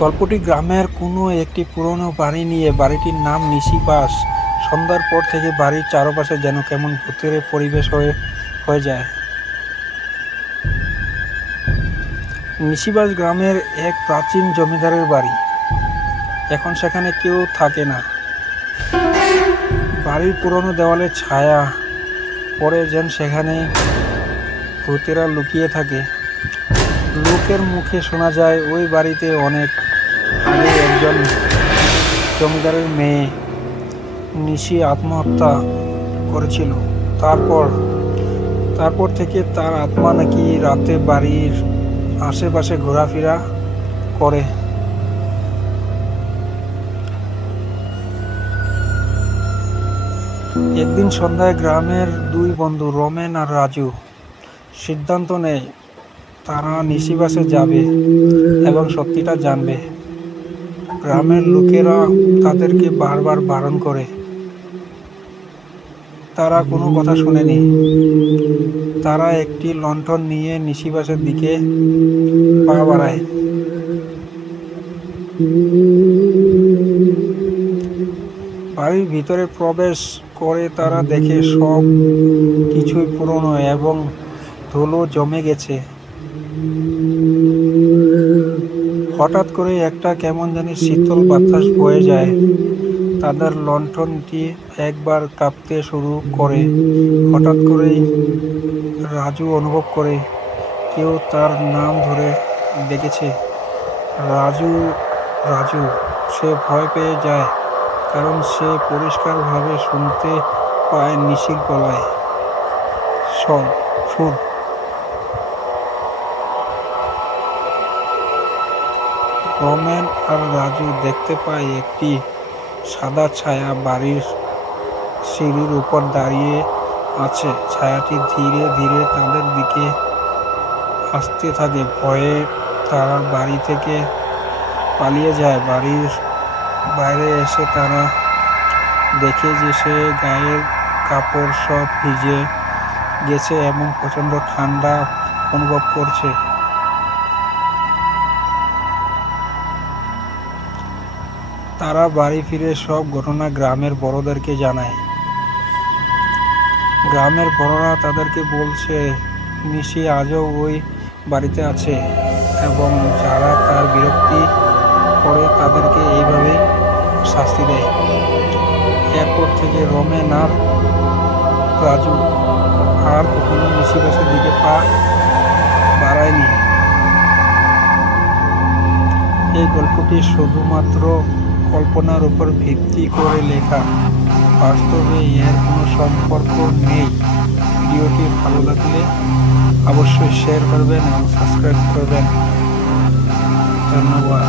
গল্পটি গ্রামের কোনো একটি পুরনো বাড়ি নিয়ে। বাড়িটির নাম নিশিবাস। সন্ধ্যার পর থেকে বাড়ির চারপাশে যেন কেমন ভূতের পরিবেশ হয়ে যায়। নিশিবাস গ্রামের এক প্রাচীন জমিদারের বাড়ি। এখন সেখানে কেউ থাকে না। বাড়ির পুরনো দেওয়ালে ছায়া পড়ে যেন সেখানে ভূতেরা লুকিয়ে থাকে। লোকের মুখে শোনা যায় ওই বাড়িতে অনেক আগে একজন জমিদারের মেয়ে নিশি আত্মহত্যা করেছিল। তারপর থেকে তার আত্মা নাকি রাতে বাড়ির আশেপাশে ঘোরাফেরা করে। একদিন সন্ধ্যায় গ্রামের দুই বন্ধু রমেন আর রাজু সিদ্ধান্ত নেয় তারা নিশিবাসে যাবে এবং সত্যিটা জানবে। গ্রামের লোকেরা তাদেরকে বারবার বারণ করে, তারা কোনো কথা শোনেনি। তারা একটি লণ্ঠন নিয়ে নিশিবাসের দিকে পা বাড়ায়। বাড়ির ভিতরে প্রবেশ করে তারা দেখে সব কিছুই পুরনো এবং ধুলো জমে গেছে। হঠাৎ করে একটা কেমন জানি শীতল বাতাস বয়ে যায়। তাদের লণ্ঠনটি একবার কাঁপতে শুরু করে। হঠাৎ করেই রাজু অনুভব করে কেউ তার নাম ধরে ডেকেছে, রাজু রাজু। সে ভয় পেয়ে যায়, কারণ সে পরিষ্কারভাবে শুনতে পায় নিশির গলায় সুর। রমেন আর রাজু দেখতে পায় একটি সাদা ছায়া বাড়ির সিঁড়ির উপর দাঁড়িয়ে আছে। ছায়াটি ধীরে ধীরে তাদের দিকে আসতে থাকে। ভয়ে তারা বাড়ি থেকে পালিয়ে যায়। বাড়ির বাইরে এসে তারা দেখে যে সে গায়ের কাপড় সব ভিজে গেছে এবং প্রচণ্ড ঠান্ডা অনুভব করছে। তারা বাড়ি ফিরে সব ঘটনা গ্রামের বড়দেরকে জানায়। গ্রামের বড়রা তাদেরকে বলছে নিশি আজও ওই বাড়িতে আছে এবং যারা তার বিরক্তি করে তাদেরকে এইভাবে শাস্তি দেয়। এরপর থেকে রমেন আর রাজু আর কখনো নিশিবাসের দিকে পা বাড়ায়নি। এই গল্পটি শুধুমাত্র কল্পনার উপর ভিত্তি করে লেখা। বাস্তবে এর কোনো সম্পর্ক নেই। ভিডিওটি ভালো লাগলে অবশ্যই শেয়ার করবেন এবং সাবস্ক্রাইব করবেন। ধন্যবাদ।